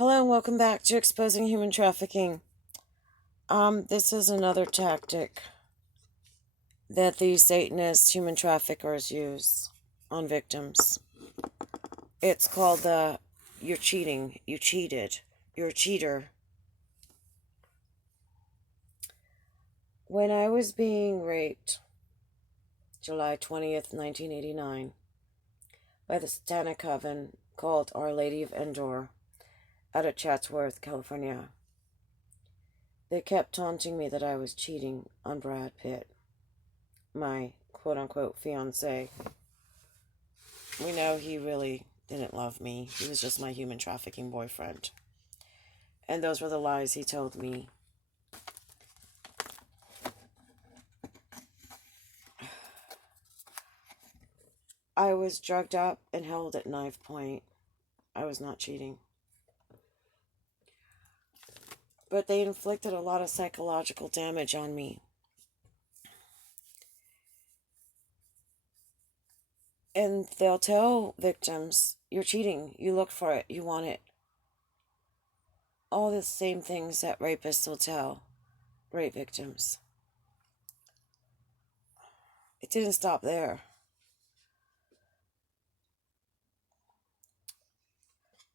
Hello and welcome back to Exposing Human Trafficking. This is another tactic that these Satanist human traffickers use on victims. It's called the you're cheating, you cheated, you're a cheater. When I was being raped, July 20th, 1989, by the Satanic Coven called Our Lady of Endor out of Chatsworth, California, they kept taunting me that I was cheating on Brad Pitt, my quote-unquote fiancé. We know he really didn't love me. He was just my human trafficking boyfriend. And those were the lies he told me. I was drugged up and held at knife point. I was not cheating. But they inflicted a lot of psychological damage on me. And they'll tell victims, you're cheating, you look for it, you want it. All the same things that rapists will tell rape victims. It didn't stop there.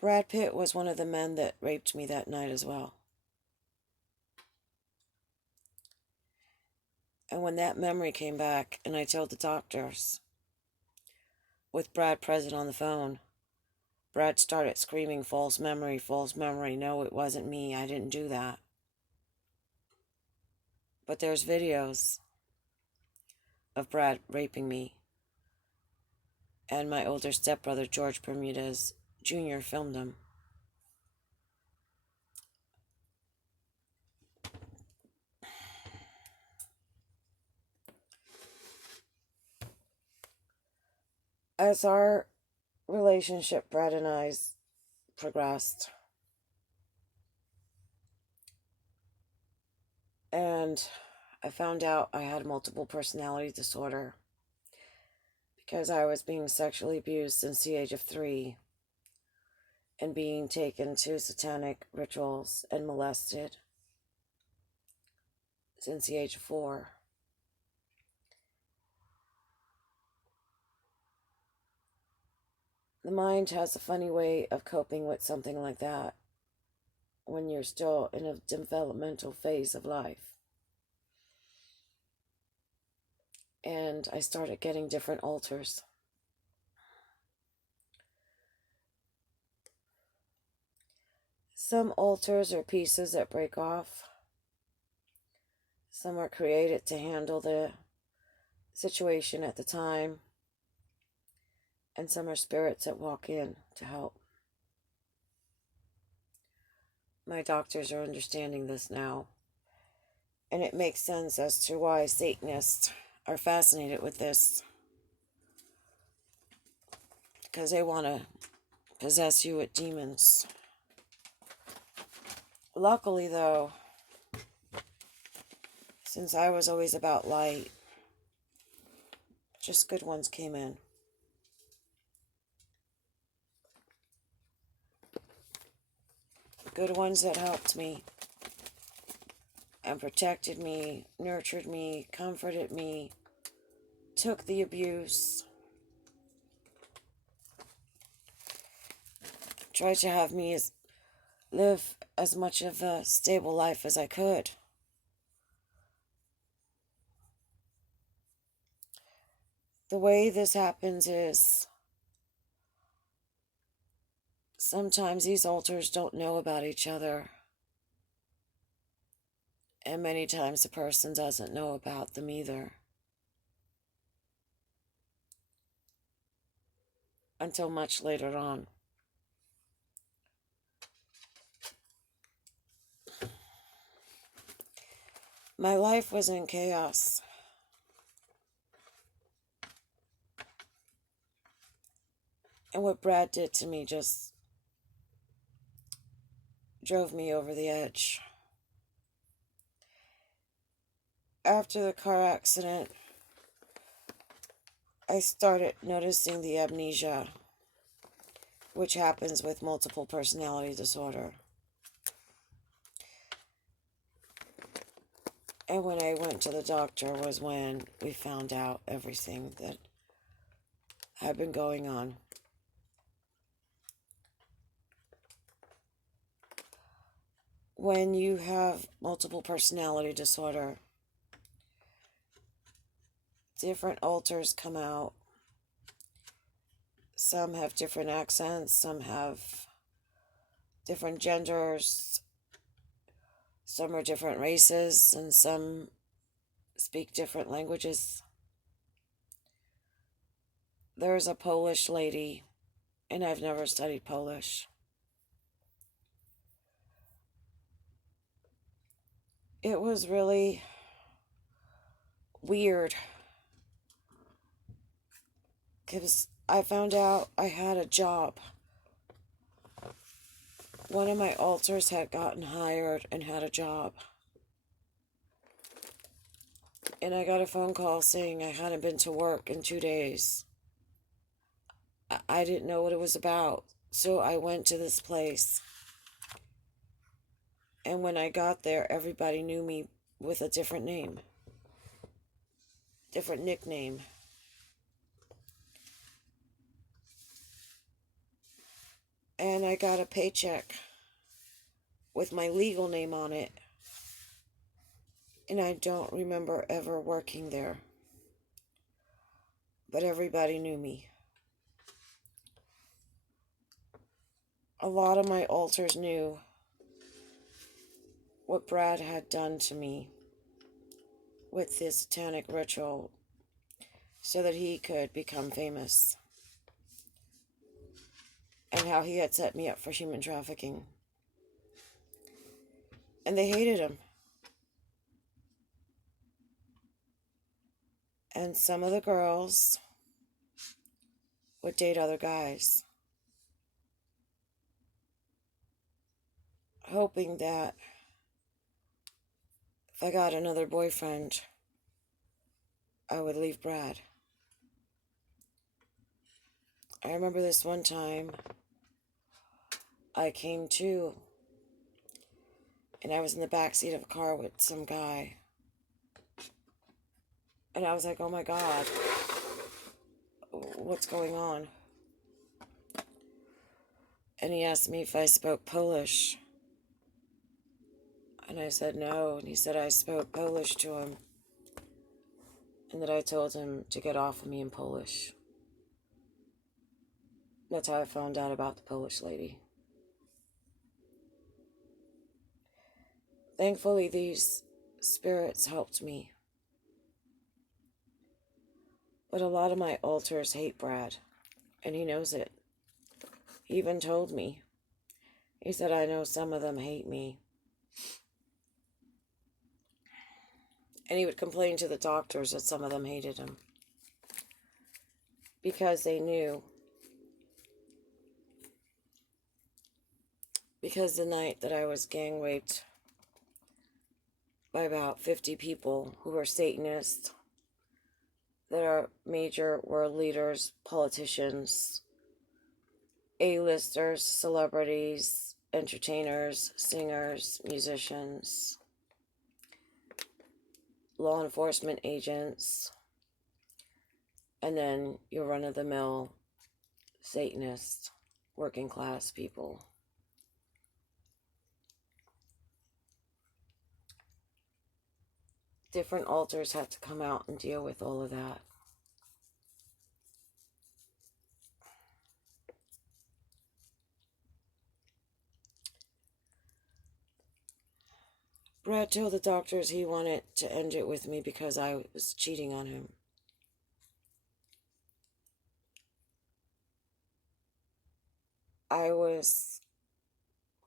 Brad Pitt was one of the men that raped me that night as well. And when that memory came back and I told the doctors, with Brad present on the phone, Brad started screaming, false memory, false memory. No, it wasn't me. I didn't do that. But there's videos of Brad raping me. And my older stepbrother, George Bermudez Jr., filmed them. As our relationship, Brad and I's, progressed, and I found out I had multiple personality disorder because I was being sexually abused since the age of 3 and being taken to satanic rituals and molested since the age of 4. The mind has a funny way of coping with something like that when you're still in a developmental phase of life. And I started getting different alters. Some alters are pieces that break off. Some are created to handle the situation at the time. And some are spirits that walk in to help. My doctors are understanding this now. And it makes sense as to why Satanists are fascinated with this. Because they want to possess you with demons. Luckily, though, since I was always about light, just good ones came in. Good ones that helped me and protected me, nurtured me, comforted me, took the abuse, tried to have me live as much of a stable life as I could. The way this happens is sometimes these alters don't know about each other. And many times the person doesn't know about them either. Until much later on. My life was in chaos. And what Brad did to me just drove me over the edge. After the car accident, I started noticing the amnesia which happens with multiple personality disorder. And when I went to the doctor was when we found out everything that had been going on. When you have multiple personality disorder, different alters come out. Some have different accents, some have different genders, some are different races, and some speak different languages. There's a Polish lady, and I've never studied Polish. It was really weird because I found out I had a job. One of my alters had gotten hired and had a job. And I got a phone call saying I hadn't been to work in 2 days. I didn't know what it was about, so I went to this place. And when I got there, everybody knew me with a different name, different nickname. And I got a paycheck with my legal name on it. And I don't remember ever working there. But everybody knew me. A lot of my alters knew what Brad had done to me with this satanic ritual so that he could become famous, and how he had set me up for human trafficking. And they hated him. And some of the girls would date other guys, hoping that if I got another boyfriend, I would leave Brad. I remember this one time I came to, and I was in the back seat of a car with some guy. And I was like, oh my God, what's going on? And he asked me if I spoke Polish. And I said no, and he said I spoke Polish to him. And that I told him to get off of me in Polish. That's how I found out about the Polish lady. Thankfully, these spirits helped me. But a lot of my alters hate Brad, and he knows it. He even told me. He said, I know some of them hate me. And he would complain to the doctors that some of them hated him. Because they knew. Because the night that I was gang raped by about 50 people who were Satanists, that are major world leaders, politicians, A-listers, celebrities, entertainers, singers, musicians, law enforcement agents, and then your run-of-the-mill Satanist, working class people. Different alters have to come out and deal with all of that. Brad told the doctors he wanted to end it with me because I was cheating on him. I was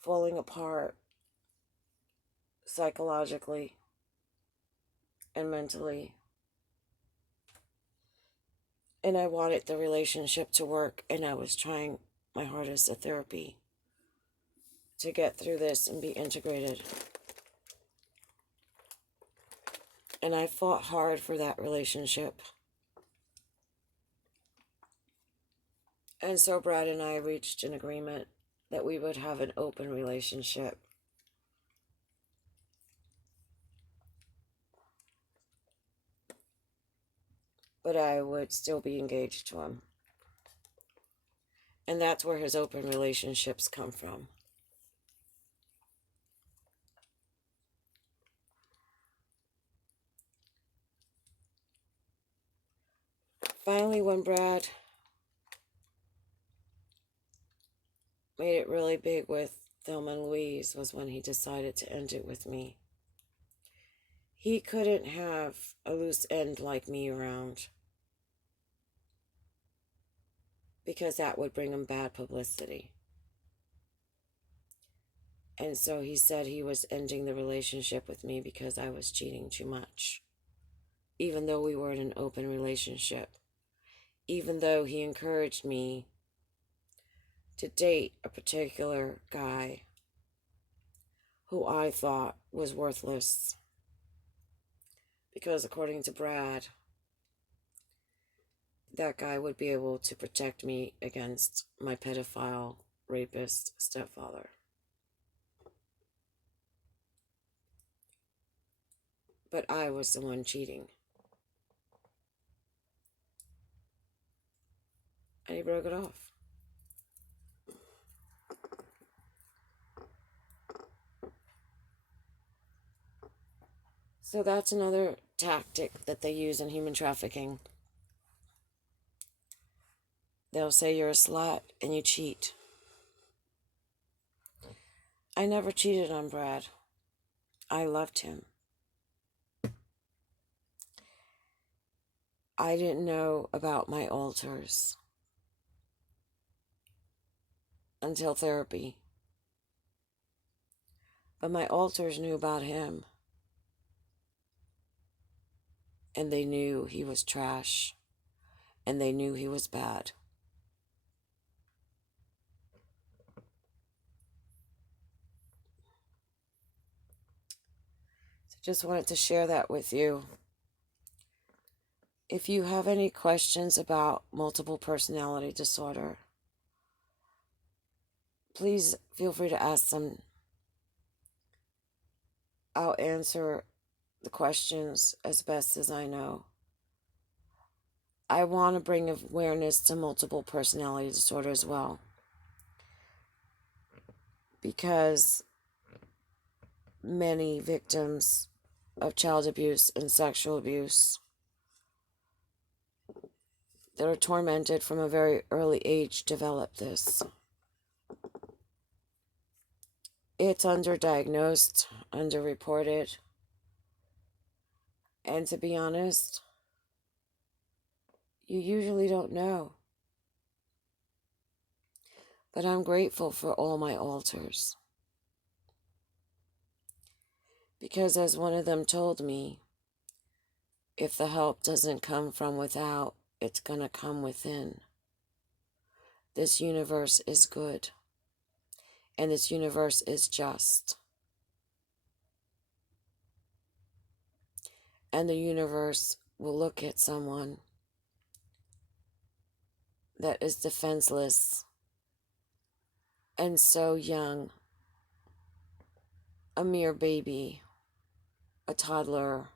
falling apart psychologically and mentally. And I wanted the relationship to work, and I was trying my hardest at therapy to get through this and be integrated. And I fought hard for that relationship. And so Brad and I reached an agreement that we would have an open relationship. But I would still be engaged to him. And that's where his open relationships come from. Finally, when Brad made it really big with Thelma and Louise, was when he decided to end it with me. He couldn't have a loose end like me around, because that would bring him bad publicity. And so he said he was ending the relationship with me because I was cheating too much. Even though we were in an open relationship. Even though he encouraged me to date a particular guy who I thought was worthless. Because according to Brad, that guy would be able to protect me against my pedophile, rapist stepfather. But I was the one cheating. And he broke it off. So that's another tactic that they use in human trafficking. They'll say you're a slut and you cheat. I never cheated on Brad. I loved him. I didn't know about my alters until therapy. But my alters knew about him. And they knew he was trash. And they knew he was bad. So just wanted to share that with you. If you have any questions about multiple personality disorder, please feel free to ask them. I'll answer the questions as best as I know. I want to bring awareness to multiple personality disorder as well. Because many victims of child abuse and sexual abuse that are tormented from a very early age develop this. It's underdiagnosed, underreported, and to be honest, you usually don't know. But I'm grateful for all my alters. Because as one of them told me, if the help doesn't come from without, it's going to come within. This universe is good. And this universe is just. And the universe will look at someone that is defenseless and so young, a mere baby, a toddler,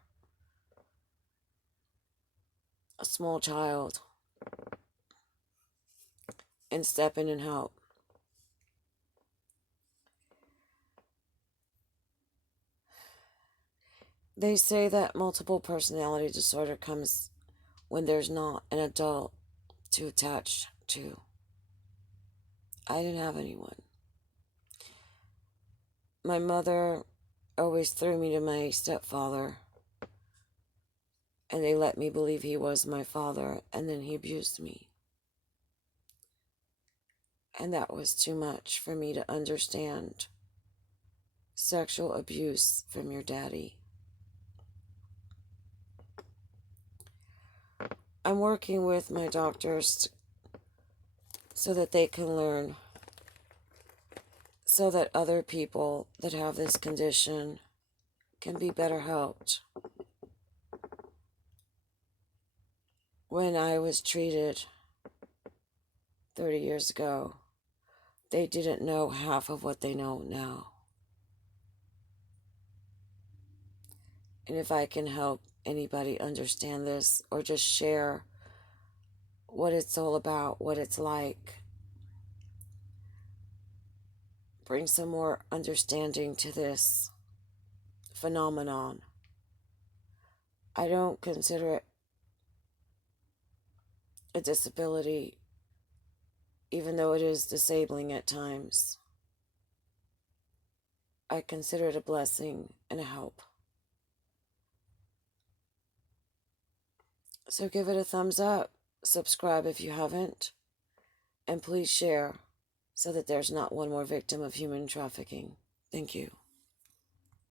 a small child, and step in and help. They say that multiple personality disorder comes when there's not an adult to attach to. I didn't have anyone. My mother always threw me to my stepfather, and they let me believe he was my father, and then he abused me. And that was too much for me to understand sexual abuse from your daddy. I'm working with my doctors so that they can learn, so that other people that have this condition can be better helped. When I was treated 30 years ago, they didn't know half of what they know now. And if I can help anybody understand this or just share what it's all about, what it's like, bring some more understanding to this phenomenon. I don't consider it a disability, even though it is disabling at times. I consider it a blessing and a help. So give it a thumbs up, subscribe if you haven't, and please share so that there's not one more victim of human trafficking. Thank you.